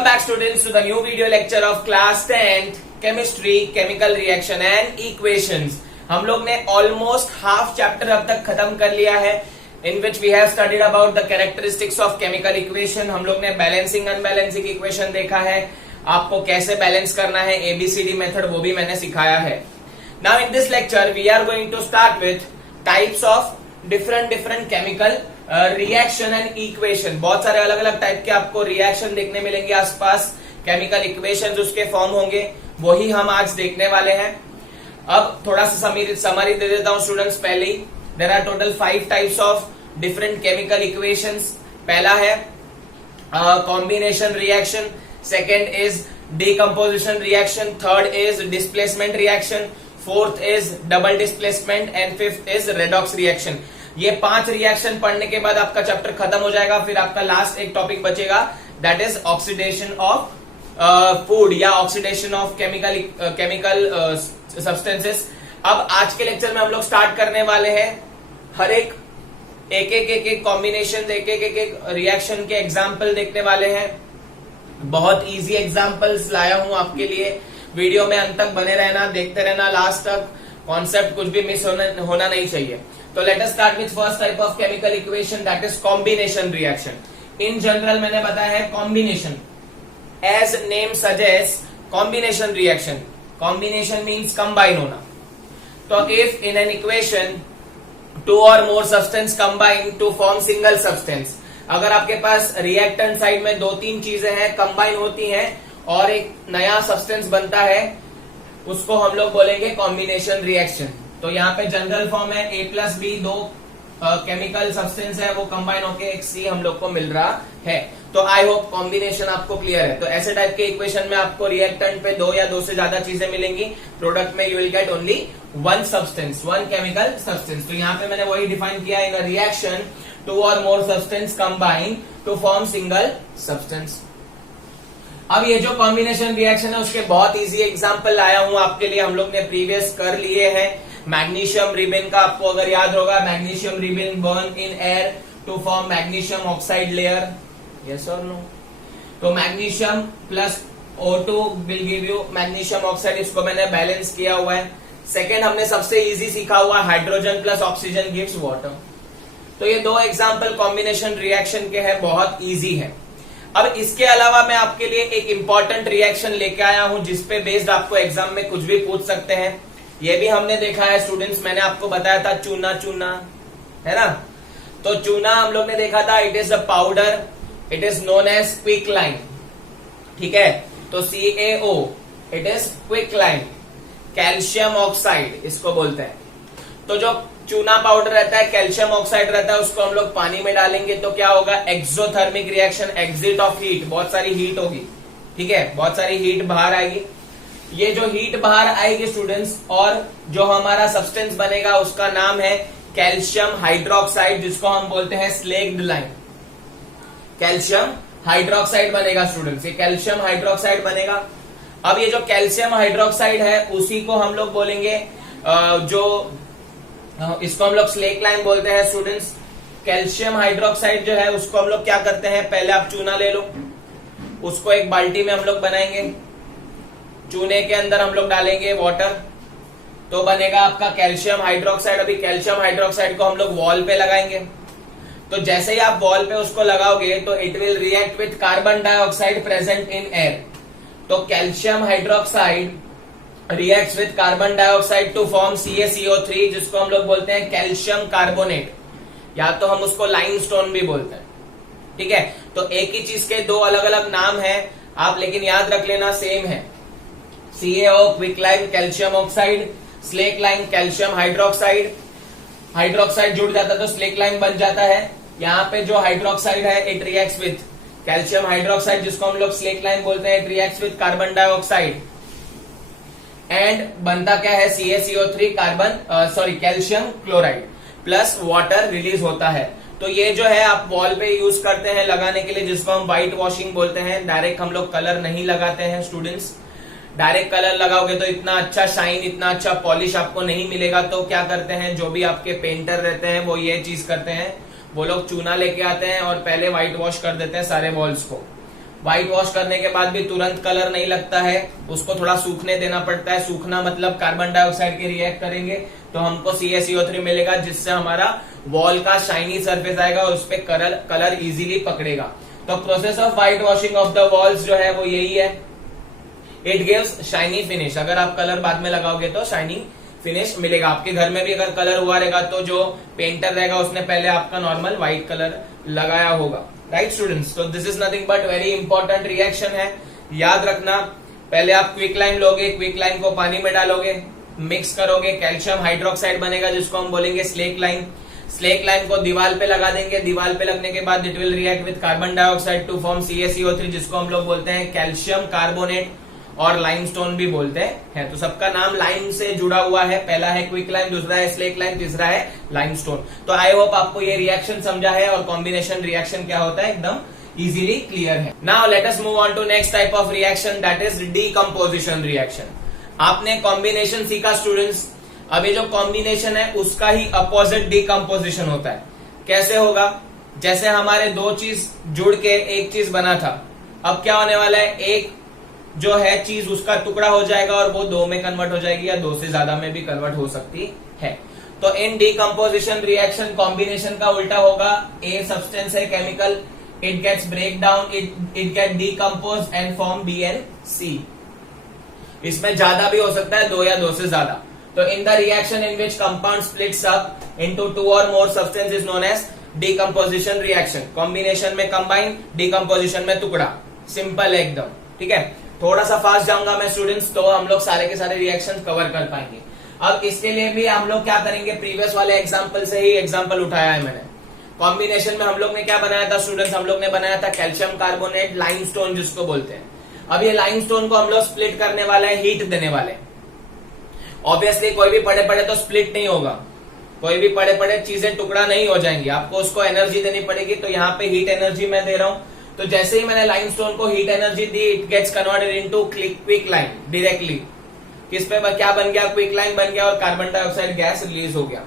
Welcome back students to the new video lecture of class 10th chemistry, chemical reaction and equations. हम लोग ने almost half chapter अब तक खत्म कर लिया है in which we have studied about the characteristics of chemical equation. हम लोग ने balancing unbalancing equation देखा है, आपको कैसे बैलेंस करना है, ABCD मेथड वो भी मैंने सिखाया है. Now in this lecture we are going to start with types of different chemical reaction and equation. बहुत सारे अलग अलग टाइप के आपको रिएक्शन देखने मिलेंगे आसपास, केमिकल इक्वेशंस उसके फॉर्म होंगे, वही हम आज देखने वाले हैं. अब थोड़ा सा समरी दे देता हूं स्टूडेंट्स पहले ही. There are total 5 types of different chemical equations. पहला है combination reaction, second is decomposition reaction, third is displacement reaction, fourth is double displacement and fifth is redox reaction. ये 5 रिएक्शन पढ़ने के बाद आपका चैप्टर खत्म हो जाएगा. फिर आपका लास्ट एक टॉपिक बचेगा, that is oxidation of food या ऑक्सीडेशन ऑफ केमिकल सब्सटेंसेस. अब आज के लेक्चर में हम लोग स्टार्ट करने वाले हैं हर एक कॉम्बिनेशन, एक रिएक्शन के एग्जाम्पल देखने वाले हैं. बहुत इजी एग्जाम्पल्स लाया हूं आपके लिए. वीडियो में अंत तक बने रहना, देखते रहना लास्ट तक. कॉन्सेप्ट कुछ भी मिस होना नहीं चाहिए. तो let us start with first type of chemical equation, that is combination reaction. In general मैंने बताया है combination, as name suggest combination reaction. Combination means combine होना. तो इफ इन एन इक्वेशन 2 और more substance combine to form single substance, अगर आपके पास reactant side में 2-3 चीजें हैं कंबाइन होती हैं और एक नया सब्सटेंस बनता है, उसको हम लोग बोलेंगे कॉम्बिनेशन रिएक्शन. तो यहाँ पे जनरल फॉर्म है A+B, 2 केमिकल सब्सटेंस है, वो कंबाइन होके एक C हम लोग को मिल रहा है. तो आई होप कॉम्बिनेशन आपको क्लियर है. तो ऐसे टाइप के इक्वेशन में आपको रिएक्टेंट पे 2 या 2 से ज्यादा चीजें मिलेंगी. प्रोडक्ट में you will get only 1 substance, 1 chemical substance. तो यहाँ पे मैंने वही डिफाइन किया, इन अ रिएक्शन 2 और more substance combine to form single substance. अब ये जो कॉम्बिनेशन रिएक्शन है उसके बहुत इजी एग्जांपल लाया हूं आपके लिए, हम लोग ने प्रीवियस कर लिए हैं. मैग्नीशियम रिबन का आपको अगर याद होगा, magnesium ribbon burn in air to form magnesium oxide layer, yes और नो. तो magnesium plus O2 will give you magnesium oxide. इसको मैंने बैलेंस किया हुआ है. सेकेंड हमने सबसे इजी सीखा हुआ hydrogen plus oxygen gives water. तो ये 2 एग्जाम्पल कॉम्बिनेशन रिएक्शन के हैं, बहुत इजी है. अब इसके अलावा मैं आपके लिए एक इंपॉर्टेंट रिएक्शन लेके आया हूं जिसपे बेस्ड आपको एग्जाम में कुछ भी पूछ सकते हैं. ये भी हमने देखा है स्टूडेंट्स, मैंने आपको बताया था चूना है ना. तो चूना हम लोग ने देखा था, it is a powder, it is known as quicklime. ठीक है, तो CaO it is quicklime. Calcium oxide इसको बोलते हैं. तो जो चूना पाउडर रहता है, कैल्शियम ऑक्साइड रहता है, उसको हम लोग पानी में डालेंगे तो क्या होगा, exothermic reaction, exit of heat, बहुत सारी हीट होगी. ठीक है, बहुत सारी हीट बाहर आएगी. ये जो हीट बाहर आएगी स्टूडेंट्स, और जो हमारा सब्सटेंस बनेगा उसका नाम है कैल्शियम हाइड्रोक्साइड, जिसको हम बोलते हैं स्लेक्ड लाइन. कैल्शियम हाइड्रोक्साइड बनेगा स्टूडेंट्स, ये कैल्शियम हाइड्रोक्साइड बनेगा. अब ये जो कैल्शियम हाइड्रोक्साइड है उसी को हम लोग बोलेंगे, जो इसको हम लोग स्लेक लाइन बोलते हैं स्टूडेंट्स. कैल्शियम हाइड्रोक्साइड जो है उसको हम लोग क्या करते हैं, पहले आप चूना ले लो, उसको एक बाल्टी में हम लोग बनाएंगे, चूने के अंदर हम लोग डालेंगे वाटर, तो बनेगा आपका कैल्शियम हाइड्रोक्साइड. अभी कैल्शियम हाइड्रोक्साइड को हम लोग वॉल पे लगाएंगे. तो जैसे ही आप वॉल पे उसको लगाओगे तो it will react with carbon dioxide present in air. तो calcium hydroxide reacts with carbon dioxide to form CaCO3, जिसको हम लोग बोलते हैं कैल्शियम कार्बोनेट, या तो हम उसको लाइमस्टोन भी बोलते हैं. ठीक है, तो एक ही चीज के 2 अलग अलग नाम है आप, लेकिन याद रख लेना सेम है. CaO quicklime calcium oxide, slake lime calcium hydroxide. Hydroxide जुड़ जाता है तो स्लेक लाइन बन जाता है. यहाँ पे जो हाइड्रोक्साइड है it reacts with calcium hydroxide, जिसको हम लोग स्लेक लाइन बोलते हैं, it reacts with carbon dioxide and बनता क्या है, CaCO3 calcium chloride plus water release होता है. तो ये जो है आप वॉल पे यूज करते हैं लगाने के लिए, जिसको हम व्हाइट वॉशिंग बोलते हैं. डायरेक्ट हम लोग कलर नहीं लगाते हैं स्टूडेंट्स. डायरेक्ट कलर लगाओगे तो इतना अच्छा शाइन, इतना अच्छा पॉलिश आपको नहीं मिलेगा. तो क्या करते हैं, जो भी आपके पेंटर रहते हैं वो ये चीज करते हैं, वो लोग चूना लेके आते हैं और पहले व्हाइट वॉश कर देते हैं सारे वॉल्स को. व्हाइट वॉश करने के बाद भी तुरंत कलर नहीं लगता है, उसको थोड़ा सूखने देना पड़ता है। सूखना मतलब कार्बन डाइऑक्साइड के रिएक्ट करेंगे तो हमको CaCO3 मिलेगा, जिससे हमारा वॉल का शाइनी सरफेस आएगा और उस पर कलर इजीली पकड़ेगा। तो process of white washing of the walls जो है वो यही है, इट गिव्स शाइनी फिनिश। अगर आप कलर बाद में लगाओगे तो शाइनिंग फिनिश मिलेगा। आपके घर में भी अगर कलर हुआ रहेगा तो जो पेंटर रहेगा उसने पहले आपका नॉर्मल व्हाइट कलर लगाया होगा, राइट स्टूडेंट्स। तो this is nothing but very important reaction है, याद रखना। पहले आप क्विक लाइम लोगे, क्विक लाइम को पानी में डालोगे, मिक्स करोगे, कैल्शियम हाइड्रोक्साइड बनेगा जिसको हम बोलेंगे स्लेक लाइम। स्लेक लाइम को दीवार पे लगा देंगे, दीवार पे लगने के बाद it will react with carbon dioxide to form CaCO3 जिसको हम लोग बोलते हैं कैल्शियम कार्बोनेट और लाइमस्टोन भी बोलते हैं। तो सबका नाम लाइम से जुड़ा हुआ है, पहला है क्विक लाइम, दूसरा है स्लेक लाइम, तीसरा है लाइमस्टोन। तो आई होप आपको ये रिएक्शन समझा है और कॉम्बिनेशन रिएक्शन क्या होता है एकदम इजीली क्लियर है। Now let us move on to next type of reaction, that is decomposition reaction. आपने कॉम्बिनेशन सीखा स्टूडेंट्स, अभी जो कॉम्बिनेशन है उसका ही अपोजिट डीकंपोजिशन होता है। कैसे होगा? जैसे हमारे दो चीज जुड़ के एक चीज बना था, अब क्या होने वाला है, एक जो है चीज उसका टुकड़ा हो जाएगा और वो दो में कन्वर्ट हो जाएगी या दो से ज्यादा में भी कन्वर्ट हो सकती है। तो इन डीकंपोजिशन रिएक्शन कॉम्बिनेशन का उल्टा होगा, ए सब्सटेंस है chemical, it gets break down, it get decompose and form BnC। इसमें ज्यादा भी हो सकता है, दो या दो से ज्यादा। तो in the reaction in which compound splits up into 2 और more substance is known as decomposition reaction. Combination में कंबाइन, डीकंपोजिशन में टुकड़ा, सिंपल है एकदम, ठीक है। थोड़ा सा फास्ट जाऊंगा मैं स्टूडेंट्स, तो हम लोग सारे के सारे रिएक्शन कवर कर पाएंगे। अब इसके लिए भी हम लोग क्या करेंगे, प्रीवियस वाले एग्जाम्पल से ही एग्जाम्पल उठाया है मैंने। कॉम्बिनेशन में हम लोग ने क्या बनाया था स्टूडेंट्स, हम लोग ने बनाया था कैल्शियम कार्बोनेट लाइमस्टोन जिसको बोलते हैं। अब ये लाइमस्टोन को हम लोग स्प्लिट करने वाले हैं, हीट देने वाले हैं। ऑब्वियसली कोई भी पड़े पड़े तो स्प्लिट नहीं होगा, कोई भी पड़े पड़े चीजें टुकड़ा नहीं हो जाएंगी, आपको उसको एनर्जी देनी पड़ेगी। तो यहाँ पे हीट एनर्जी मैं दे रहा हूं, तो जैसे ही मैंने लाइमस्टोन को हीट एनर्जी दी, it gets converted into quicklime directly. किस पे क्या बन गया, क्विक लाइम बन गया और कार्बन डाइऑक्साइड गैस रिलीज हो गया।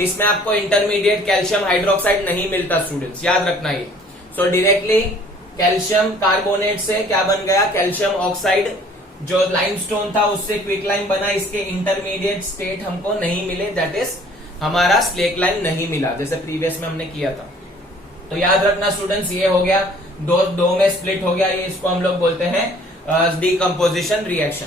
इसमें आपको इंटरमीडिएट कैल्शियम हाइड्रोक्साइड नहीं मिलता स्टूडेंट्स, याद रखना ये। सो डायरेक्टली कैल्शियम कार्बोनेट से क्या बन गया, कैल्शियम ऑक्साइड। जो लाइमस्टोन था उससे क्विक लाइम बना, इसके इंटरमीडिएट स्टेट हमको नहीं मिले, दैट इज हमारा स्लेक लाइम नहीं मिला, जैसे प्रीवियस में हमने किया था। तो याद रखना स्टूडेंट्स, ये हो गया दो में स्प्लिट हो गया, ये इसको हम लोग बोलते हैं डीकंपोजिशन रिएक्शन।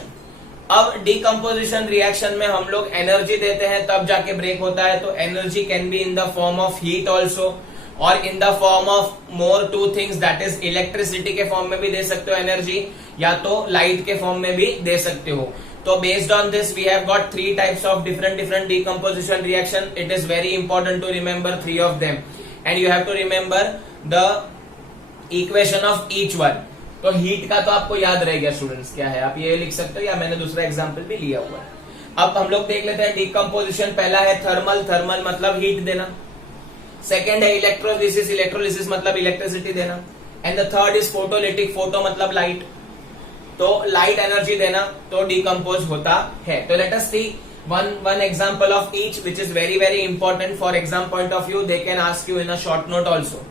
अब डीकंपोजिशन रिएक्शन में हम लोग एनर्जी देते हैं तब जाके ब्रेक होता है। तो energy can be in the form of heat also और in the form of more two things, that is electricity के फॉर्म में भी दे सकते हो एनर्जी, या तो लाइट के फॉर्म में भी दे सकते हो। तो based on this we have got 3 types of different decomposition reaction. It is very important to remember 3 of them and you have to remember the equation of each one. तो heat का तो आपको याद रह गया स्टूडेंट्स, क्या है आप ये लिख सकते हो, या मैंने दूसरा एग्जांपल भी लिया हुआ है। अब हम लोग देख लेते हैं डीकंपोजिशन। पहला है थर्मल, थर्मल मतलब हीट देना। सेकंड है इलेक्ट्रोलिसिस, इलेक्ट्रोलिसिस मतलब इलेक्ट्रिसिटी देना। And the third is photolytic, photo मतलब लाइट, तो लाइट एनर्जी देना, तो डीकंपोज होता है। तो let us see one example of each which is very important for exam point of view. They can ask you in a short note also.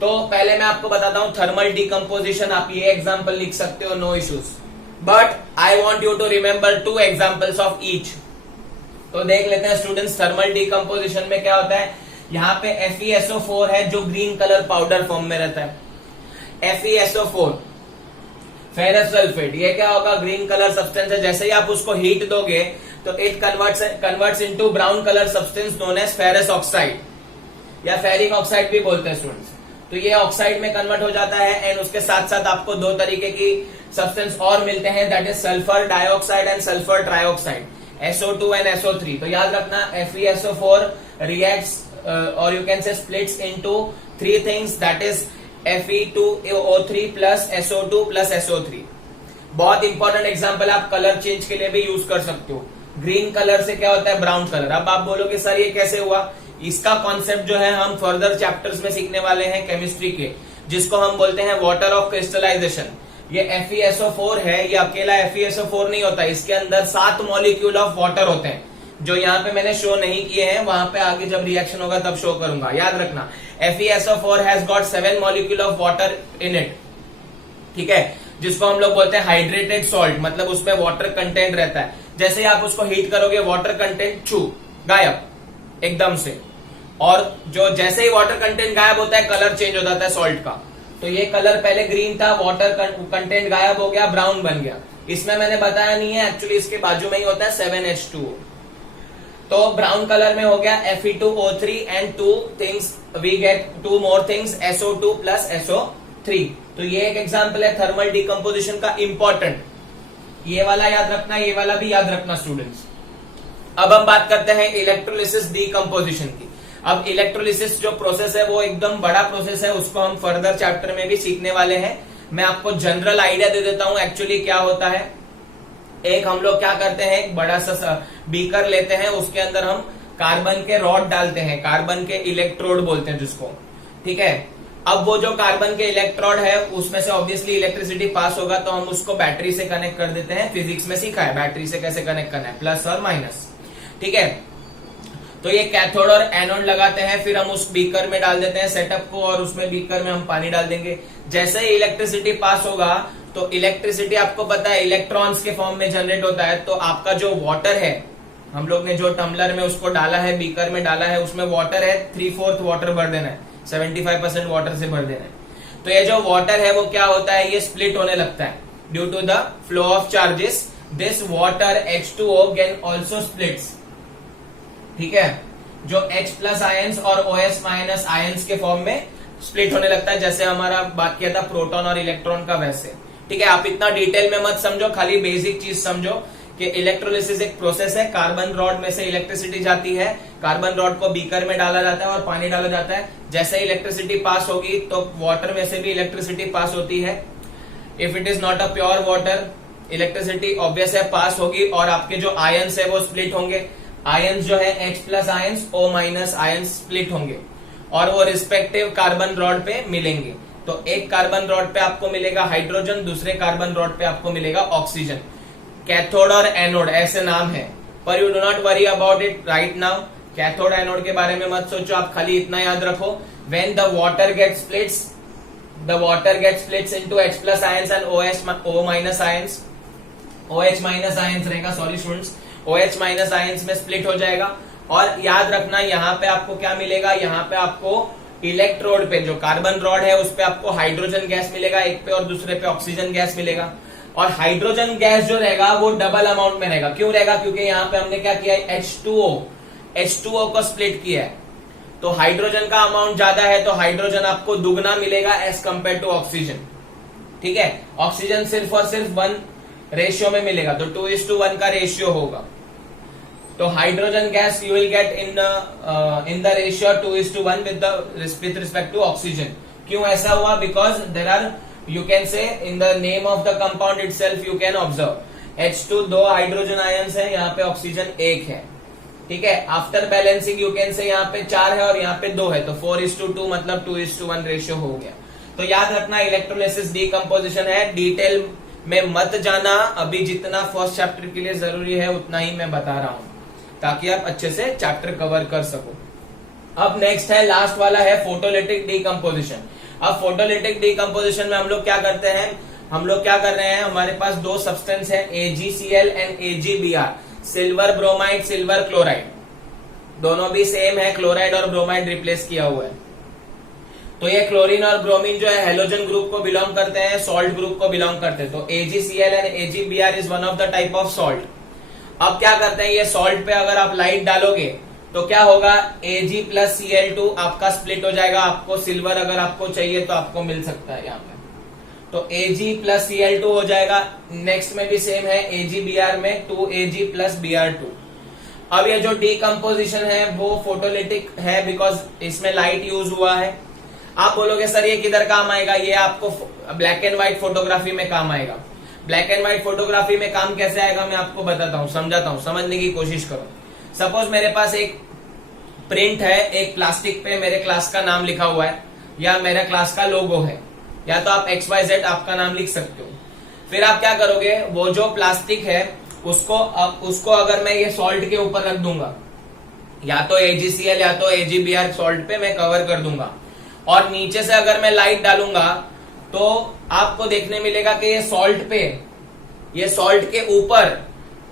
तो पहले मैं आपको बताता हूं थर्मल डीकंपोजिशन, आप ये एग्जांपल लिख सकते हो, no issues, but I want you to remember 2 examples of each. तो देख लेते हैं स्टूडेंट्स, थर्मल डीकंपोजिशन में क्या होता है। यहाँ पे FeSO4 है जो ग्रीन कलर पाउडर फॉर्म में रहता है। FeSO4 फेरस सल्फेट, ये क्या होगा, ग्रीन कलर सब्सटेंस है। जैसे ही आप उसको हीट दोगे तो it converts into brown colour substance known as ferrous oxide या फेरिक ऑक्साइड भी बोलते हैं स्टूडेंट्स। तो ये ऑक्साइड में कन्वर्ट हो जाता है एंड उसके साथ साथ आपको 2 तरीके की सब्सटेंस और मिलते हैं, that is sulphur dioxide and sulphur trioxide, SO2 and SO3। तो याद रखना FeSO4 रिएक्ट्स और यू कैन से splits into 3 things, that is Fe2O3 plus SO2 plus SO3। बहुत इंपॉर्टेंट एग्जांपल, आप कलर चेंज के लिए भी यूज कर सकते हो। ग्रीन कलर से क्या होता है, ब्राउन कलर। अब आप बोलोगे सर ये कैसे हुआ, इसका कॉन्सेप्ट जो है हम फर्दर चैप्टर्स में सीखने वाले हैं केमिस्ट्री के, जिसको हम बोलते हैं वाटर ऑफ क्रिस्टलाइजेशन। ये FeSO4 है, ये अकेला FeSO4 नहीं होता, इसके अंदर 7 मॉलिक्यूल ऑफ वाटर होते हैं, जो यहाँ पे मैंने शो नहीं किए हैं, वहां पे आगे जब रिएक्शन होगा तब शो करूंगा। याद रखना FeSO4 has got 7 molecule of water in it, ठीक है, जिसको हम लोग बोलते हैं हाइड्रेटेड सॉल्ट, मतलब उसमें वाटर कंटेंट रहता है। जैसे ही आप उसको हीट करोगे वाटर कंटेंट गायब एकदम से, और जो जैसे ही वाटर कंटेंट गायब होता है कलर चेंज हो जाता है सॉल्ट का। तो ये कलर पहले ग्रीन था, वाटर कंटेंट गायब हो गया, ब्राउन बन गया। इसमें मैंने बताया नहीं है, एक्चुअली इसके बाजू में ही होता है 7H2O। तो ब्राउन कलर में हो गया Fe2O3 and two things we get two more things SO2 plus SO3। तो ये एक एग्जांपल है थर्मल डिकम्पोजिशन का इंपॉर्टेंट। ये वाला याद रखना, ये वाला भी याद रखना स्टूडेंट्स। अब हम बात करते हैं इलेक्ट्रोलिसिस डिकम्पोजिशन की। अब इलेक्ट्रोलिसिस जो प्रोसेस है वो एकदम बड़ा प्रोसेस है, उसको हम फर्दर चैप्टर में भी सीखने वाले हैं। मैं आपको जनरल आइडिया दे देता हूं एक्चुअली क्या होता है। एक हम लोग क्या करते हैं, एक बड़ा सा बीकर लेते हैं, उसके अंदर हम कार्बन के रॉड डालते हैं, कार्बन के इलेक्ट्रोड बोलते हैं जिसको, ठीक है। अब वो जो कार्बन के इलेक्ट्रोड है उसमें से ऑब्वियसली इलेक्ट्रिसिटी पास होगा, तो हम उसको बैटरी से कनेक्ट कर देते हैं। फिजिक्स में सीखा है बैटरी से कैसे कनेक्ट करना है, प्लस और माइनस, ठीक है। तो ये कैथोड और एनोड लगाते हैं, फिर हम उस बीकर में डाल देते हैं सेटअप को, और उसमें बीकर में हम पानी डाल देंगे। जैसे ही इलेक्ट्रिसिटी पास होगा, तो इलेक्ट्रिसिटी आपको पता है इलेक्ट्रॉन्स के फॉर्म में जनरेट होता है। तो आपका जो वाटर है, हम लोग ने जो टम्बलर में उसको डाला है, बीकर में डाला है, उसमें वाटर है, 3/4 वाटर भर देना है, 75% वाटर से भर देना है। तो ये जो वाटर है वो क्या होता है, ये स्प्लिट होने लगता है due to the flow of charges. This water H2O can also splits, ठीक है। जो H प्लस आयंस और OH माइनस आयंस के फॉर्म में स्प्लिट होने लगता है, जैसे हमारा बात किया था प्रोटॉन और इलेक्ट्रॉन का, वैसे, ठीक है। आप इतना डिटेल में मत समझो, खाली बेसिक चीज समझो कि इलेक्ट्रोलिसिस एक प्रोसेस है। कार्बन रॉड में से इलेक्ट्रिसिटी जाती है, कार्बन रॉड को बीकर में डाला जाता है और पानी डाला जाता है। जैसे इलेक्ट्रिसिटी पास होगी तो वाटर में से भी इलेक्ट्रिसिटी पास होती है। If it is not a pure water, electricity obvious है पास होगी, और आपके जो आयंस है वो स्प्लिट होंगे। आयंस जो है H plus ions, O minus ions split होंगे, और वो रिस्पेक्टिव कार्बन रॉड पे मिलेंगे। तो एक कार्बन रॉड पे आपको मिलेगा हाइड्रोजन, दूसरे कार्बन रॉड पे आपको मिलेगा ऑक्सीजन। कैथोड और एनोड ऐसे नाम है, पर you do not worry about it right now. Cathode anode के बारे में मत सोचो, आप खाली इतना याद रखो, when the water get splits, the water get splits into H plus ions and O minus ions, OH minus ions रहेगा, sorry students, OH minus ions में स्प्लिट हो जाएगा। और याद रखना यहाँ पे आपको क्या मिलेगा, यहाँ पे आपको इलेक्ट्रोड पे, जो कार्बन रॉड है उस पे आपको हाइड्रोजन गैस मिलेगा एक पे, और दूसरे पे ऑक्सीजन गैस मिलेगा। और हाइड्रोजन गैस जो रहेगा वो डबल अमाउंट में रहेगा। क्यों रहेगा, क्योंकि यहाँ पे हमने क्या किया है, H2O को स्प्लिट किया है। तो हाइड्रोजन का अमाउंट ज्यादा है, तो हाइड्रोजन आपको दुगना मिलेगा एज कंपेयर टू ऑक्सीजन, ठीक है। ऑक्सीजन सिर्फ और सिर्फ 1 रेशियो में मिलेगा, तो 2:1 का रेशियो होगा। तो hydrogen gas you will get in the ratio 2:1 with respect to oxygen. क्यों ऐसा हुआ, because there are, you can say in the name of the compound itself you can observe H2 2 hydrogen ions है, यहाँ पे oxygen 1 है, ठीक है। After balancing you can से यहाँ पे 4 है और यहाँ पे 2 है, तो 4:2 मतलब 2:1 रेशियो हो गया। तो याद रखना इलेक्ट्रोलिसिस डिकम्पोजिशन है, डिटेल में मत जाना, अभी जितना फर्स्ट चैप्टर के लिए जरूरी है उतना ही मैं बता रहा हूं, ताकि आप अच्छे से चैप्टर कवर कर सको। अब नेक्स्ट है, लास्ट वाला है फोटोलिटिक डिकम्पोजिशन। अब फोटोलिटिक डिकम्पोजिशन में हम लोग क्या करते हैं, हम लोग क्या कर रहे हैं, हमारे पास 2 सब्सटेंस है AgCl and AgBr, silver bromide, silver chloride, दोनों भी सेम है, क्लोराइड और ब्रोमाइड रिप्लेस किया हुआ है। तो ये क्लोरीन और ब्रोमीन जो है हेलोजन ग्रुप को बिलोंग करते हैं, सॉल्ट ग्रुप को बिलोंग करते हैं। तो AgCl and AgBr is one of the type of salt. अब क्या करते हैं, ये सॉल्ट पे अगर आप लाइट डालोगे तो क्या होगा, Ag प्लस Cl2 आपका स्प्लिट हो जाएगा। आपको सिल्वर अगर आपको चाहिए तो आपको मिल सकता है यहाँ पे, तो Ag प्लस Cl2 हो जाएगा। नेक्स्ट में भी सेम है, AgBr में 2Ag प्लस Br2। अब ये जो डिकम्पोजिशन है वो फोटोलिटिक है, बिकॉज इसमें लाइट यूज हुआ है। आप बोलोगे सर ये किधर काम आएगा, ये आपको ब्लैक एंड व्हाइट फोटोग्राफी में काम आएगा। ब्लैक एंड व्हाइट फोटोग्राफी में काम कैसे आएगा मैं आपको बताता हूँ, समझाता हूँ, समझने की कोशिश करो। सपोज मेरे पास एक प्रिंट है, एक प्लास्टिक पे मेरे क्लास का नाम लिखा हुआ है, या मेरा क्लास का लोगो है, या तो आप XYZ आपका नाम लिख सकते हो। फिर आप क्या करोगे, वो जो प्लास्टिक है उसको अगर मैं ये सॉल्ट के ऊपर रख दूंगा, या तो AgCl या तो AgBr सॉल्ट पे मैं कवर कर दूंगा, और नीचे से अगर मैं लाइट डालूंगा तो आपको देखने मिलेगा कि ये सॉल्ट के ऊपर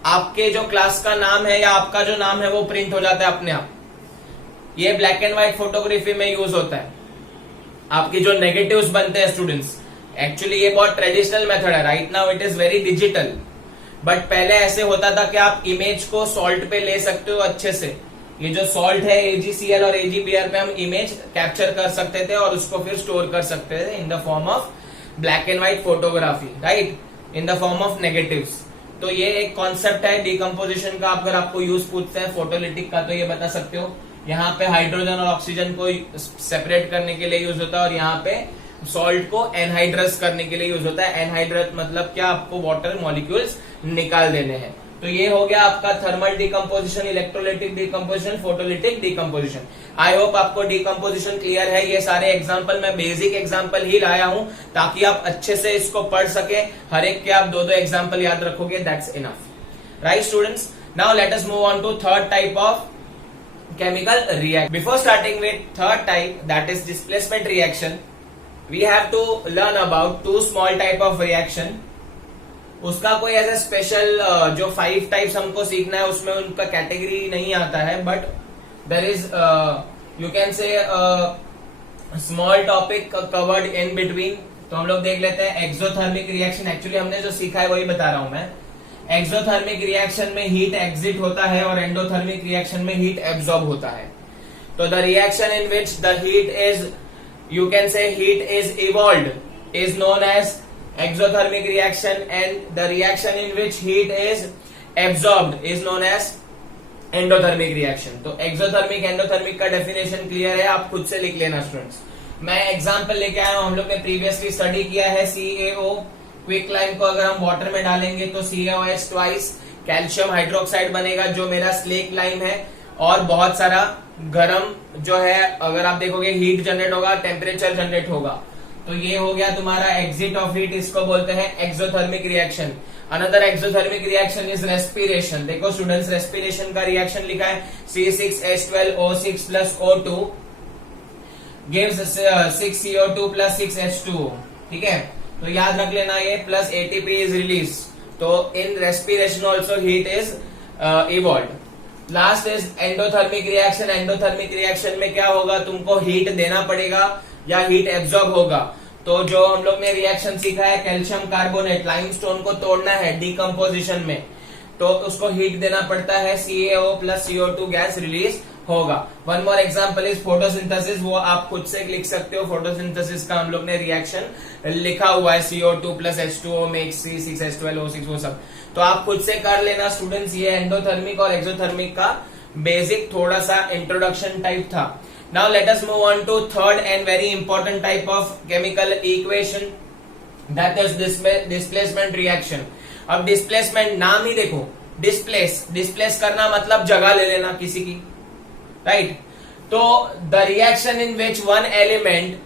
आपके जो क्लास का नाम है या आपका जो नाम है वो प्रिंट हो जाता है अपने आप। ये ब्लैक एंड व्हाइट फोटोग्राफी में यूज होता है। आपकी जो नेगेटिव्स बनते हैं स्टूडेंट्स, एक्चुअली ये बहुत ट्रेडिशनल मेथड है, right now it is very digital, but पहले ऐसे होता था कि आप इमेज को सॉल्ट पे ले सकते हो अच्छे से। ये जो सॉल्ट है AgCl और AgBr पे हम इमेज कैप्चर कर सकते थे और उसको फिर स्टोर कर सकते थे इन the form of black and white photography, right, in the form of negatives. तो ये एक कॉन्सेप्ट है डिकम्पोजिशन का। अगर आपको यूज पूछते हैं फोटोलिटिक का तो ये बता सकते हो। यहाँ पे हाइड्रोजन और ऑक्सीजन को सेपरेट करने के लिए यूज होता है और यहाँ पे सॉल्ट को एनहाइड्रस करने के लिए यूज होता है। एनहाइड्रस मतलब क्या, आपको वाटर मॉलिक्यूल्स निकाल देने हैं। तो ये हो गया आपका thermal decomposition, electrolytic decomposition, photolytic decomposition. आई होप आपको डिकम्पोजिशन क्लियर है। ये सारे एग्जांपल मैं बेसिक एग्जांपल ही लाया हूं ताकि आप अच्छे से इसको पढ़ सके। हर एक के आप दो एग्जांपल याद रखोगे, that's enough, right students. Now let us move on to third type of chemical reaction. Before starting with third type, that is displacement reaction, we have to learn about two small type of reaction. उसका कोई ऐसा special जो 5 types हमको सीखना है उसमें उनका category नहीं आता है, but there is you can say small topic covered in between. तो हम लोग देख लेते हैं एक्सोथर्मिक रिएक्शन। एक्चुअली हमने जो सीखा है वही बता रहा हूं मैं। एक्सोथर्मिक रिएक्शन में हीट एग्जिट होता है और एंडोथर्मिक रिएक्शन में हीट एब्जॉर्ब होता है। तो the reaction in which the heat is, you can say heat is evolved is known as exothermic reaction, and the reaction in which heat is absorbed is known as endothermic reaction. तो exothermic endothermic का definition clear है, आप खुद से लिख लेना students. मैं example लेके आया हूं, हम लोग ने प्रीवियसली स्टडी किया है CaO क्विक लाइम को अगर हम वाटर में डालेंगे तो CaOH ट्वाइस कैल्शियम हाइड्रोक्साइड बनेगा जो मेरा स्लेक लाइम है, और बहुत सारा गर्म जो है अगर आप देखोगे हीट जनरेट होगा, टेम्परेचर जनरेट होगा। तो ये हो गया तुम्हारा एग्जिट ऑफ हीट, इसको बोलते हैं exothermic reaction. Another exothermic reaction is respiration. देखो स्टूडेंट्स, रेस्पिरेशन का रिएक्शन लिखा है C6H12O6 plus O2 gives 6CO2 plus 6H2O, ठीक है। तो याद रख लेना ये, प्लस ATP इज रिलीज। तो in respiration also heat is evolved. Last is endothermic reaction. Endothermic reaction में क्या होगा, तुमको हीट देना पड़ेगा या हीट एब्जॉर्ब होगा। तो जो हम लोग ने रिएक्शन सीखा है कैल्शियम कार्बोनेट, लाइमस्टोन को तोड़ना है डिकम्पोजिशन में, तो उसको हीट देना पड़ता है, CaO plus CO2 gas release होगा। One more example is photosynthesis, वो आप खुद से लिख सकते हो। फोटोसिंथेसिस का हम लोग ने रिएक्शन लिखा हुआ है, CO2 plus H2O makes C6H12O6 वो सब, तो आप खुद से कर लेना स्टूडेंट्स। ये एंडोथर्मिक और एक्सोथर्मिक का बेसिक थोड़ा सा इंट्रोडक्शन टाइप था। Now let us move on to third and very important type of chemical equation, that is displacement reaction. अब displacement नाम ही देखो, displace करना मतलब जगह ले लेना किसी की, right? तो the reaction in which one element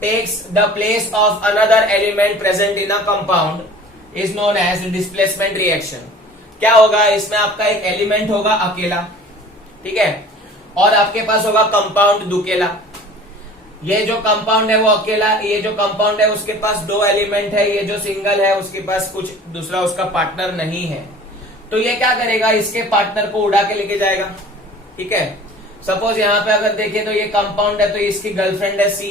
takes the place of another element present in a compound is known as displacement reaction. क्या होगा इसमें, आपका एक एलिमेंट होगा अकेला, ठीक है, और आपके पास होगा कंपाउंड दुकेला। ये जो कंपाउंड है वो अकेला, ये जो कंपाउंड है उसके पास 2 एलिमेंट है, ये जो सिंगल है उसके पास कुछ दूसरा उसका पार्टनर नहीं है। तो ये क्या करेगा, इसके पार्टनर को उड़ा के लेके जाएगा, ठीक है। सपोज यहाँ पे अगर देखें तो ये कंपाउंड है, तो इसकी गर्लफ्रेंड है C,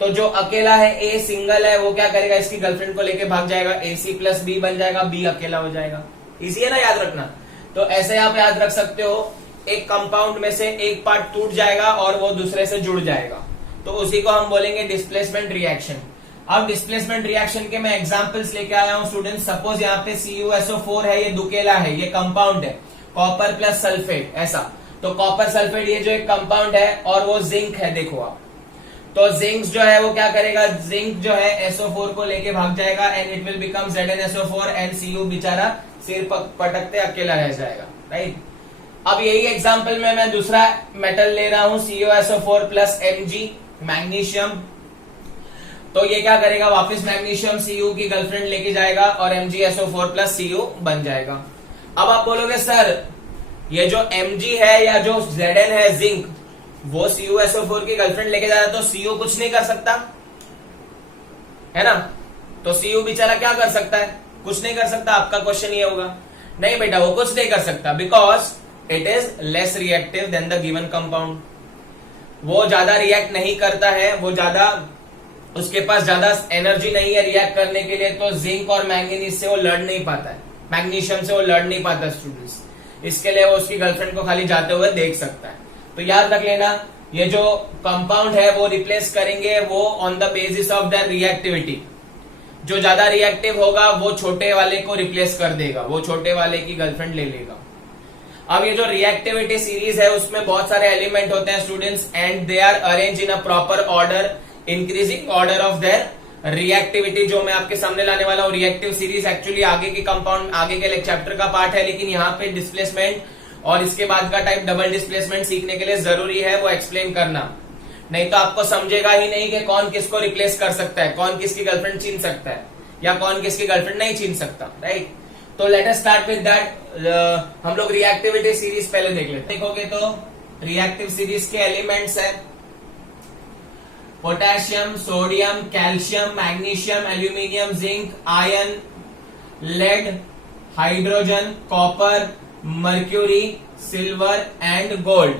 तो जो अकेला है A सिंगल है, वो क्या करेगा, इसकी गर्लफ्रेंड को लेके भाग जाएगा, AC प्लस B बन जाएगा, B अकेला हो जाएगा। इजी है ना याद रखना। तो ऐसे आप याद रख सकते हो, एक कंपाउंड में से एक पार्ट टूट जाएगा और वो दूसरे से जुड़ जाएगा, तो उसी को हम बोलेंगे डिस्प्लेसमेंट रिएक्शन। अब डिस्प्लेसमेंट रिएक्शन के मैं एग्जांपल्स लेके आया हूं स्टूडेंट। सपोज यहाँ पे CuSO4 है, ये दुकेला है, ये कंपाउंड है, कॉपर प्लस सल्फेट ऐसा। तो कॉपर सल्फेट ये जो एक कंपाउंड है और वो जिंक है, देखो आप। तो जिंक जो है वो क्या करेगा, जिंक जो है SO4 को लेके भाग जाएगा and it will become ZnSO4 and Cu बेचारा सिर पटकते अकेला रह जाएगा, राइट। अब यही एग्जांपल में मैं दूसरा मेटल ले रहा हूं, CuSO4 प्लस Mg मैग्नीशियम। तो ये क्या करेगा, वापस मैग्नीशियम Cu की गर्लफ्रेंड लेके जाएगा और MgSO4 प्लस Cu बन जाएगा। अब आप बोलोगे सर ये जो Mg है या जो Zn है जिंक, वो CuSO4 की गर्लफ्रेंड लेके जा रहा है, तो Cu कुछ नहीं कर सकता, है ना। तो Cu बेचारा क्या कर सकता है, कुछ नहीं कर सकता। आपका क्वेश्चन ये होगा, नहीं बेटा वो कुछ नहीं कर सकता, because it is less reactive than the given compound. वो ज्यादा रिएक्ट नहीं करता है, वो ज्यादा, उसके पास ज्यादा एनर्जी नहीं है रिएक्ट करने के लिए, तो जिंक और मैंगनीज से वो लड़ नहीं पाता है, मैग्नीशियम से वो लड़ नहीं पाता स्टूडेंट्स। इसके लिए वो उसकी गर्लफ्रेंड को खाली जाते हुए देख सकता है। तो याद रख लेना, ये जो कंपाउंड है वो रिप्लेस करेंगे वो on the basis of the reactivity. जो ज्यादा रिएक्टिव होगा वो छोटे वाले को रिप्लेस कर देगा, वो छोटे वाले की गर्लफ्रेंड ले लेगा। अब ये जो रिएक्टिविटी सीरीज है उसमें बहुत सारे एलिमेंट होते हैं students, and they are arrange in a proper order, increasing order of their reactivity. जो मैं आपके सामने लाने वाला हूँ रिएक्टिव सीरीज एक्चुअली आगे के कंपाउंड, आगे के चैप्टर का पार्ट है, लेकिन यहाँ पे डिस्प्लेसमेंट और इसके बाद का टाइप डबल डिस्प्लेसमेंट सीखने के लिए जरूरी है वो एक्सप्लेन करना, नहीं तो आपको समझेगा ही नहीं कि कौन किसको रिप्लेस कर सकता है, कौन किसकी गर्लफ्रेंड छीन सकता है या कौन किसकी गर्लफ्रेंड नहीं छीन सकता, राइट। तो let us start with that. हम लोग रिएक्टिविटी सीरीज पहले देख लेते हैं। देखोगे तो रिएक्टिव सीरीज के एलिमेंट्स है potassium, sodium, calcium, magnesium, aluminium, zinc, iron, lead, hydrogen, copper, mercury, silver and gold.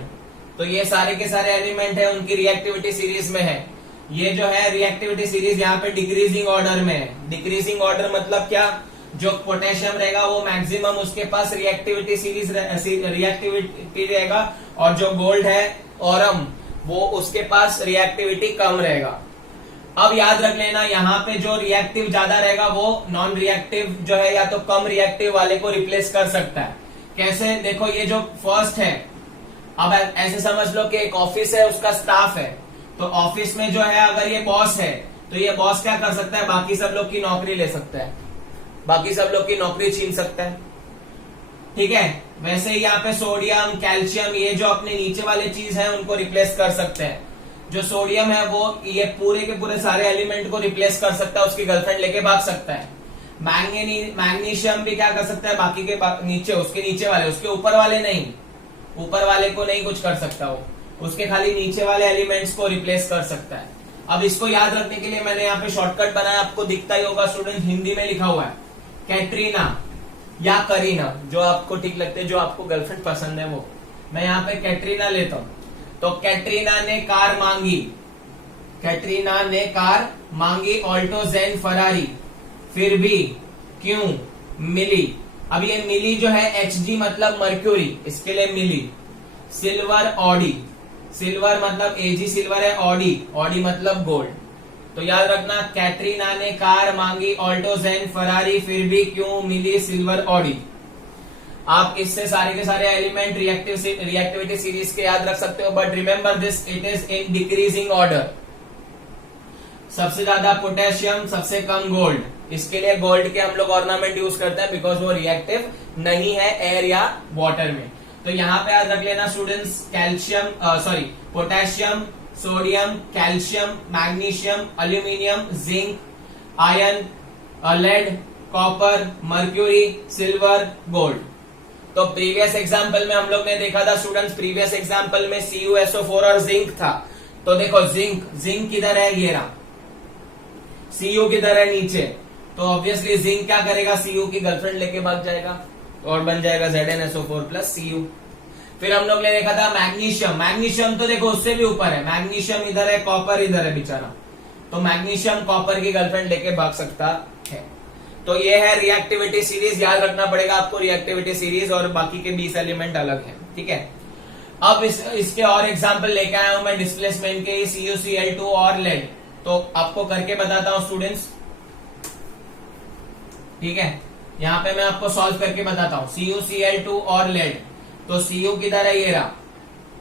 तो ये सारे के सारे एलिमेंट है, उनकी रिएक्टिविटी सीरीज में है। ये जो है रिएक्टिविटी सीरीज यहाँ पे डिक्रीजिंग ऑर्डर में है। डिक्रीजिंग ऑर्डर मतलब क्या, जो पोटेशियम रहेगा वो मैक्सिमम उसके पास रिएक्टिविटी सीरीज रिएक्टिविटी रहेगा, और जो गोल्ड है ऑरम वो उसके पास रिएक्टिविटी कम रहेगा। अब याद रख लेना, यहाँ पे जो रिएक्टिव ज्यादा रहेगा वो नॉन रिएक्टिव जो है या तो कम रिएक्टिव वाले को रिप्लेस कर सकता है। कैसे, देखो ये जो फर्स्ट है, अब ऐसे समझ लो कि एक ऑफिस है, उसका स्टाफ है, तो ऑफिस में जो है अगर ये बॉस है तो ये बॉस क्या कर सकता है, बाकी सब लोग की नौकरी ले सकता है, बाकी सब लोग की नौकरी छीन सकता है, ठीक है। वैसे ही यहाँ पे सोडियम, कैल्शियम, ये जो अपने नीचे वाले चीज है उनको रिप्लेस कर सकते हैं। जो सोडियम है वो ये पूरे के पूरे सारे एलिमेंट को रिप्लेस कर सकता है, उसकी गर्लफ्रेंड लेके भाग सकता है। मैग्नीशियम भी क्या कर सकता है, बाकी के नीचे, उसके नीचे वाले, उसके ऊपर वाले नहीं, ऊपर वाले को नहीं कुछ कर सकता, वो उसके खाली नीचे वाले एलिमेंट्स को रिप्लेस कर सकता है। अब इसको याद रखने के लिए मैंने यहाँ पे शॉर्टकट बनाया, आपको दिखता ही होगा स्टूडेंट, हिंदी में लिखा हुआ है कैटरीना या करीना, जो आपको ठीक लगते है, जो आपको गर्लफ्रेंड पसंद है वो। मैं यहाँ पे कैटरीना लेता हूं, तो कैटरीना ने कार मांगी, कैटरीना ने कार मांगी ऑल्टो, जेन, फरारी, फिर भी क्यों मिली। अब ये मिली जो है HG मतलब मर्क्यूरी, इसके लिए मिली। सिल्वर, ऑडी, सिल्वर मतलब AG सिल्वर है, ऑडी, ऑडी मतलब गोल्ड। तो याद रखना, कैटरीना ने कार मांगी ऑल्टो, जेन, फरारी, फिर भी क्यों मिली सिल्वर, ऑडी। आप इससे सारे के सारे एलिमेंट रिएक्टिविटी सीरीज के याद रख सकते हो, but remember this, it is in decreasing order. सबसे ज्यादा पोटेशियम, सबसे कम गोल्ड। इसके लिए गोल्ड के हम लोग ऑर्नामेंट यूज करते हैं, बिकॉज वो रिएक्टिव नहीं है एयर या वाटर में। तो यहाँ पे याद रख लेना students, calcium potassium, sodium, calcium, magnesium, aluminium, zinc, iron, lead, copper, mercury, silver, gold. तो प्रीवियस एग्जाम्पल में हम लोग ने देखा था स्टूडेंट्स, प्रीवियस एग्जाम्पल में CuSO4 और जिंक था। तो देखो जिंक किधर है, ये रहा, Cu किधर है, नीचे। तो ऑब्वियसली जिंक क्या करेगा, Cu की गर्लफ्रेंड लेके भाग जाएगा और बन जाएगा ZnSO4 प्लस Cu। फिर हम लोग ने देखा था मैग्नीशियम, मैग्नीशियम तो देखो उससे भी ऊपर है, मैग्नीशियम इधर है, कॉपर इधर है बेचारा, तो मैग्नीशियम कॉपर की गर्लफ्रेंड लेके भाग सकता है। तो ये है रिएक्टिविटी सीरीज, याद रखना पड़ेगा आपको रिएक्टिविटी सीरीज, और बाकी के 20 एलिमेंट अलग है, ठीक है। अब इसके और एग्जाम्पल लेके आया हूं मैं डिस्प्लेसमेंट के, CuCl2 और लेड। तो आपको करके बताता हूं स्टूडेंट्स, ठीक है। यहाँ पे मैं आपको सॉल्व करके बताता हूँ, CuCl2 और लेड। तो Cu किधर है, ये रहा,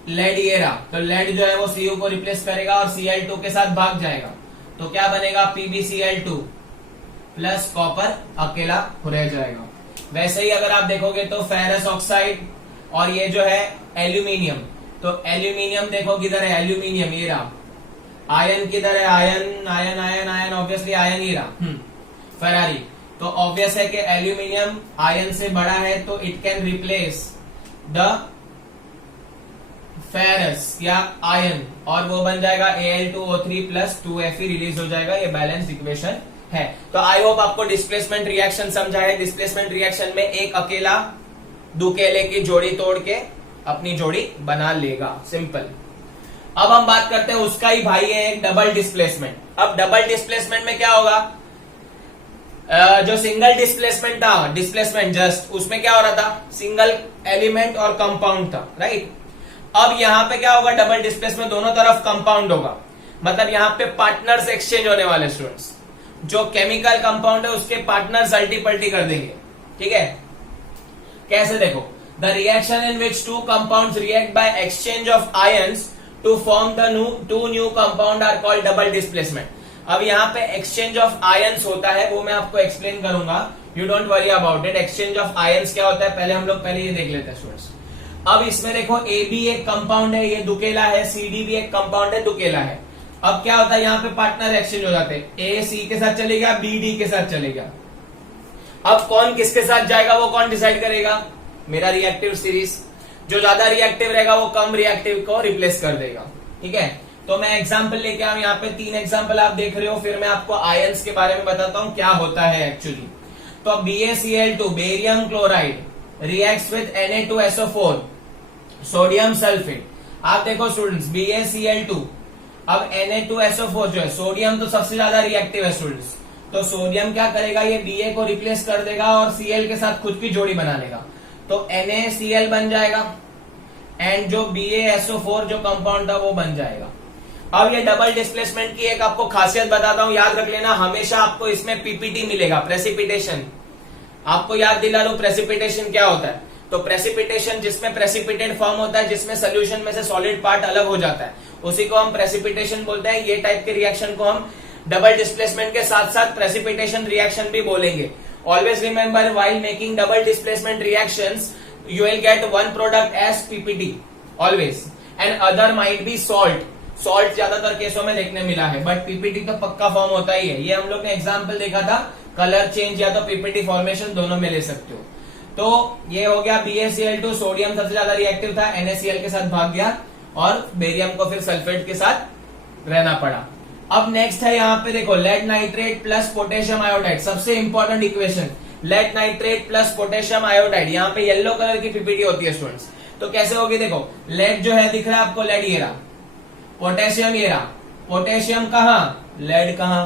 लेड ये रहा, तो लेड जो है वो Cu को रिप्लेस करेगा और Cl2 के साथ भाग जाएगा। तो क्या बनेगा, PbCl2 प्लस कॉपर अकेला रह जाएगा। वैसे ही अगर आप देखोगे तो फेरस ऑक्साइड और ये जो है एल्यूमिनियम, तो एल्यूमिनियम देखो किधर है, एल्यूमिनियम ये रहा। आयन किधर है, ion ion ion ion, obviously ion ही रहा। फरारी, तो ऑब्वियस है कि एल्यूमिनियम आयन से बड़ा है, तो it can replace the ferrous या आयन, और वो बन जाएगा Al2O3 प्लस 2Fe रिलीज हो जाएगा। ये बैलेंस्ड इक्वेशन है। तो आई होप आपको डिस्प्लेसमेंट रिएक्शन समझा है। डिस्प्लेसमेंट रिएक्शन में एक अकेला दुकेले की जोड़ी तोड़ के अपनी जोड़ी बना लेगा, सिंपल। अब हम बात करते हैं उसका ही भाई है एक डबल डिस्प्लेसमेंट। अब डबल डिस्प्लेसमेंट में क्या होगा, जो सिंगल डिस्प्लेसमेंट था, डिस्प्लेसमेंट जस्ट, उसमें क्या हो रहा था, सिंगल एलिमेंट और कंपाउंड था, राइट। अब यहां पे क्या होगा, डबल डिस्प्लेसमेंट दोनों तरफ कंपाउंड होगा, मतलब यहां पे पार्टनर्स एक्सचेंज होने वाले स्टूडेंट्स। जो केमिकल कंपाउंड है उसके पार्टनर्स अल्टी पल्टी कर देंगे, ठीक है। कैसे, देखो, the reaction in which two compounds react by exchange of ions to form the two new compound are called double displacement. अब यहाँ पे एक्सचेंज ऑफ आयंस होता है, वो मैं आपको एक्सप्लेन करूंगा, you don't worry about it. Exchange of ions क्या होता है, पहले हम लोग ये देख लेते हैं स्टूडेंट्स। अब इसमें देखो ए भी एक कंपाउंड है, ये दुकेला है, सी डी भी एक कंपाउंड है, दुकेला है। अब क्या होता है, यहाँ पे पार्टनर एक्सचेंज हो जाते हैं, ए सी के साथ चलेगा, बी डी के साथ चलेगा। अब कौन किसके साथ जाएगा वो कौन डिसाइड करेगा, मेरा रिएक्टिव सीरीज। जो ज्यादा रिएक्टिव रहेगा वो कम रिएक्टिव को रिप्लेस कर देगा, ठीक है। तो मैं एग्जांपल लेके आऊं, यहाँ पे 3 एग्जांपल आप देख रहे हो, फिर मैं आपको आयंस के बारे में बताता हूं क्या होता है एक्चुअली। तो BaCl2 barium chloride reacts with Na2SO4 sodium sulphate. आप देखो स्टूडेंट्स, BaCl2, अब Na2SO4 जो है, सोडियम तो सबसे ज्यादा रिएक्टिव है स्टूडेंट्स, तो सोडियम क्या करेगा, ये Ba को रिप्लेस कर देगा और Cl के साथ खुद की जोड़ी बना लेगा, तो NaCl बन जाएगा, एंड जो BaSO4 जो कंपाउंड था वो बन जाएगा। अब ये डबल डिस्प्लेसमेंट की एक आपको खासियत बताता हूं, याद रख लेना, हमेशा आपको इसमें पीपीटी मिलेगा, प्रेसिपिटेशन। आपको याद दिला दो प्रेसिपिटेशन क्या होता है। तो प्रेसिपिटेशन जिसमें प्रेसिपिटेट फॉर्म होता है, जिसमें सोल्यूशन में से सॉलिड पार्ट अलग हो जाता है, उसी को हम प्रेसिपिटेशन बोलते हैं। ये टाइप के रिएक्शन को हम डबल डिस्प्लेसमेंट के साथ साथ प्रेसिपिटेशन रिएक्शन भी बोलेंगे। Always remember, while making double displacement reactions you will get one product as PPT always and other might be salt ज्यादातर केसों में देखने मिला है, बट पीपीटी तो पक्का फॉर्म होता ही है। ये हम लोग ने एग्जांपल देखा था, कलर चेंज या तो पीपीटी फॉर्मेशन दोनों में ले सकते हो। तो ये हो गया BaCl2, सोडियम सबसे ज्यादा रिएक्टिव था, NaCl के साथ भाग गया और बेरियम को फिर सल्फेट के साथ रहना पड़ा। अब नेक्स्ट है यहाँ पे देखो, lead nitrate plus potassium iodide, सबसे important equation, lead nitrate plus potassium iodide. यहाँ पे येलो कलर की पीपीटी होती है स्टूडेंट्स। तो कैसे होगी, देखो, लेड जो है दिख रहा है आपको, लेड ये रहा, पोटेशियम ये रहा, पोटेशियम कहाँ, लेड कहाँ।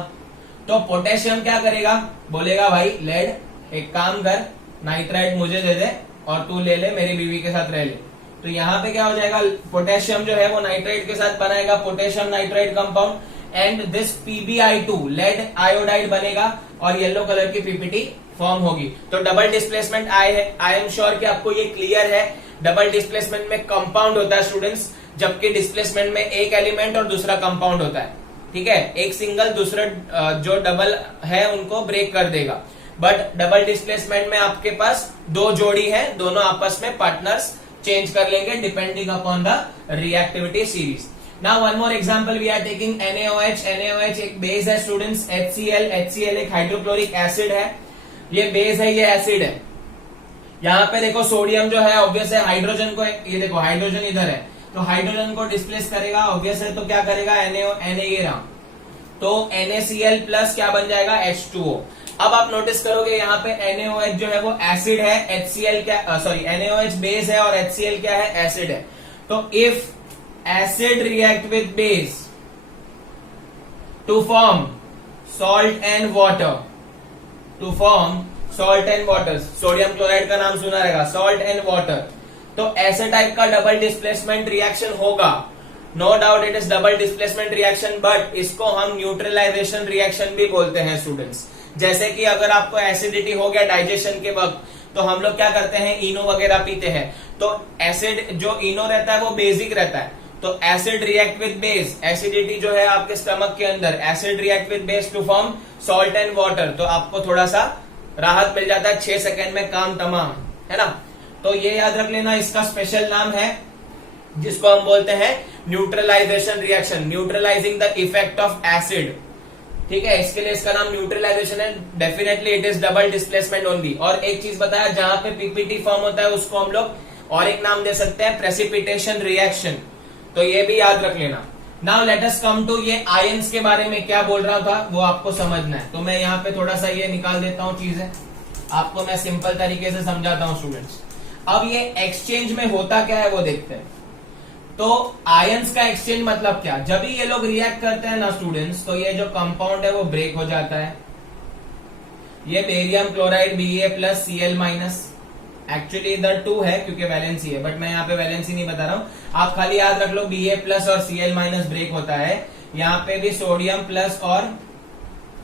तो पोटेशियम क्या करेगा, बोलेगा भाई लेड एक काम कर, नाइट्राइट मुझे दे दे और तू ले ले, मेरी बीवी के साथ रह ले। तो यहाँ पे क्या हो जाएगा, पोटेशियम जो है वो नाइट्राइट के साथ बनाएगा potassium nitrite compound, and this PbI2 lead iodide बनेगा और येलो कलर की पीपीटी फॉर्म होगी। तो double displacement I am sure कि आपको ये क्लियर है। डबल डिस्प्लेसमेंट में कंपाउंड होता है स्टूडेंट्स, जबकि डिस्प्लेसमेंट में एक एलिमेंट और दूसरा कंपाउंड होता है, ठीक है। एक सिंगल दूसरा जो डबल है उनको ब्रेक कर देगा, बट डबल डिस्प्लेसमेंट में आपके पास 2 जोड़ी है, दोनों आपस में पार्टनर्स चेंज कर लेंगे depending upon the reactivity series. Now one more example we are taking NaOH। NaOH एक बेस है स्टूडेंट्स, HCl एक हाइड्रोक्लोरिक एसिड है, ये बेस है, ये एसिड है। यहाँ पे देखो सोडियम जो है ऑब्वियस है, हाइड्रोजन को, ये देखो हाइड्रोजन इधर है, तो हाइड्रोजन को डिस्प्लेस करेगा ऑब्वियस है, तो क्या करेगा, Na ये रहा, तो NaCl प्लस क्या बन जाएगा, H2O। अब आप नोटिस करोगे यहाँ पे NaOH जो है वो एसिड है, HCl क्या, सॉरी, NaOH बेस है और HCl क्या है, एसिड है। तो if acid react with base to form salt and water, to form salt and water, sodium chloride का नाम सुना रहेगा, salt and water। तो ऐसे टाइप का डबल डिस्प्लेसमेंट रिएक्शन होगा, no doubt it is double displacement reaction, but इसको हम न्यूट्रलाइजेशन रिएक्शन भी बोलते हैं स्टूडेंट्स। जैसे कि अगर आपको एसिडिटी हो गया डाइजेशन के वक्त, तो हम लोग क्या करते हैं, इनो वगैरह पीते हैं, तो एसिड जो इनो रहता है वो बेसिक रहता है, तो acid react with base, acidity जो है आपके स्टमक के अंदर, acid react with base to form salt and water, तो आपको थोड़ा सा राहत मिल जाता है, 6 सेकंड में काम तमाम, है ना। तो ये याद रख लेना, इसका स्पेशल नाम है जिसको हम बोलते हैं neutralisation reaction, neutralising the effect of acid, ठीक है। इसके लिए इसका नाम न्यूट्रलाइजेशन है। Definitely it is double displacement only. और एक चीज बताया, जहां पे पीपीटी फॉर्म होता है उसको हम लोग और एक नाम दे सकते हैं, प्रेसिपिटेशन रिएक्शन। तो ये भी याद रख लेना। Now let us come to ये आयंस के बारे में क्या बोल रहा था वो आपको समझना है। तो मैं यहाँ पे थोड़ा सा ये निकाल देता हूँ चीजें, आपको मैं सिंपल तरीके से समझाता हूँ स्टूडेंट्स। अब ये एक्सचेंज में होता क्या है वो देखते हैं। तो आयंस का एक्सचेंज मतलब क्या, जब भी ये लोग रिएक्ट करते हैं ना स्टूडेंट्स, तो ये जो कंपाउंड है वो ब्रेक हो जाता है। ये barium chloride Ba plus Cl minus, actually इधर 2 है क्योंकि वैलेंसी है, बट मैं यहाँ पे वैलेंसी नहीं बता रहा हूँ, आप खाली याद रख लो Ba प्लस और Cl माइनस ब्रेक होता है। यहाँ पे भी सोडियम प्लस और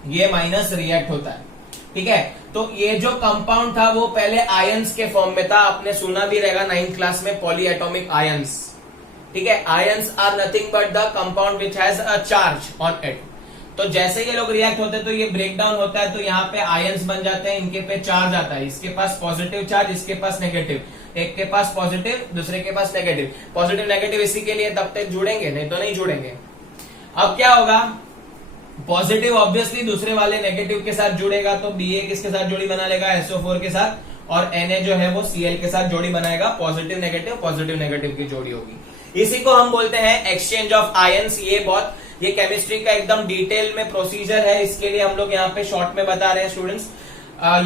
ये माइनस रिएक्ट होता है, ठीक है। तो ये जो कंपाउंड था वो पहले आयंस के फॉर्म में था, आपने सुना भी रहेगा 9th क्लास में पॉलीएटॉमिक आयंस, ठीक है। Ions are nothing but the compound which has a charge on it. तो जैसे ये लोग रिएक्ट होते हैं तो ये ब्रेक डाउन होता है, तो यहाँ पे आयंस बन जाते हैं, इनके पे चार्ज आता है, इसके पास पॉजिटिव चार्ज, इसके पास नेगेटिव, एक के पास पॉजिटिव दूसरे के पास नेगेटिव। पॉजिटिव नेगेटिव इसी के लिए तब तक जुड़ेंगे, नहीं तो नहीं जुड़ेंगे। अब क्या होगा, पॉजिटिव ऑब्वियसली दूसरे वाले नेगेटिव के साथ जुड़ेगा, तो Ba किसके साथ जोड़ी बना लेगा, SO4 के साथ, और Na जो है वो Cl के साथ जोड़ी बनाएगा, पॉजिटिव नेगेटिव की जोड़ी होगी। इसी को हम बोलते हैं एक्सचेंज ऑफ आयंस। ये केमिस्ट्री का एकदम डिटेल में प्रोसीजर है, इसके लिए हम लोग यहाँ पे शॉर्ट में बता रहे हैं स्टूडेंट्स।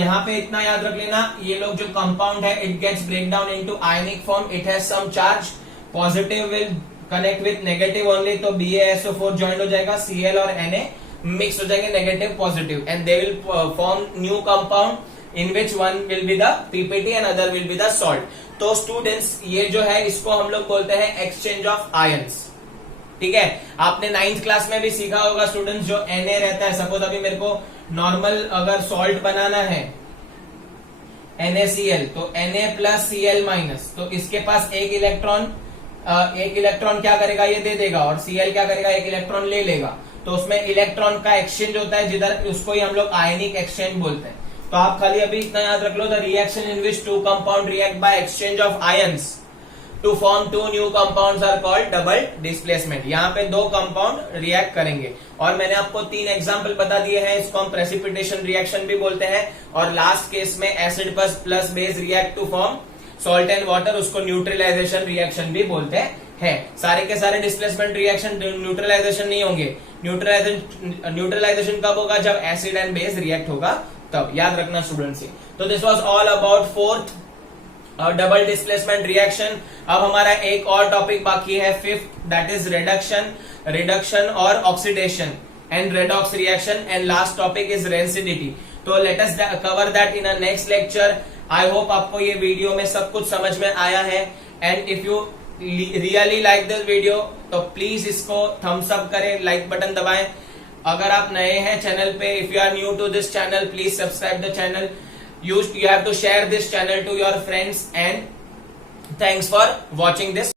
यहाँ पे इतना याद रख लेना, ये लोग जो कंपाउंड है it gets break down into ionic form, it has some charge, positive will connect with negative only, तो BaSO4 ज्वाइन हो जाएगा, Cl और Na मिक्स हो जाएंगे negative positive, and they will form new compound in which one will be the PPT and other will be the salt. तो students ये जो है इसको हम लोग बोलते हैं एक्सचेंज ऑफ आयंस, ठीक है। आपने 9th क्लास में भी सीखा होगा स्टूडेंट्स, जो Na रहता है, सपोज अभी मेरे को नॉर्मल अगर सॉल्ट बनाना है NaCl, तो Na प्लस Cl माइनस, तो इसके पास एक इलेक्ट्रॉन क्या करेगा, ये दे देगा, और Cl क्या करेगा, एक इलेक्ट्रॉन ले लेगा, तो उसमें इलेक्ट्रॉन का एक्सचेंज होता है, जिधर उसको ही हम लोग आयनिक एक्सचेंज बोलते हैं। तो आप खाली अभी इतना याद रख लो, the reaction in which two compound react by exchange of ions to form 2 new compounds are called double displacement. यहाँ पे 2 कंपाउंड रिएक्ट करेंगे, और मैंने आपको 3 एग्जांपल बता दिए हैं, इसको हम प्रेसिपिटेशन रिएक्शन भी बोलते हैं, और लास्ट केस में acid plus base react to form salt and water, उसको न्यूट्रलाइजेशन रिएक्शन भी बोलते हैं। सारे के सारे डिस्प्लेसमेंट रिएक्शन न्यूट्रलाइजेशन नहीं होंगे, न्यूट्रलाइजेशन कब होगा, जब एसिड एंड बेस रिएक्ट होगा, तब याद रखना स्टूडेंट्स। तो this was all about 4th double displacement reaction. अब हमारा एक और टॉपिक बाकी है 5th, दैट इज रिडक्शन और oxidation and redox reaction, and last topic is rancidity. तो let us cover that in a next lecture. I hope आपको ये वीडियो में सब कुछ समझ में आया है, and if you really like this video तो प्लीज इसको थम्स अप करें, लाइक बटन दबाएं। अगर आप नए हैं चैनल पे, if you are new to this channel, please subscribe the channel. You have to share this channel to your friends, and thanks for watching this.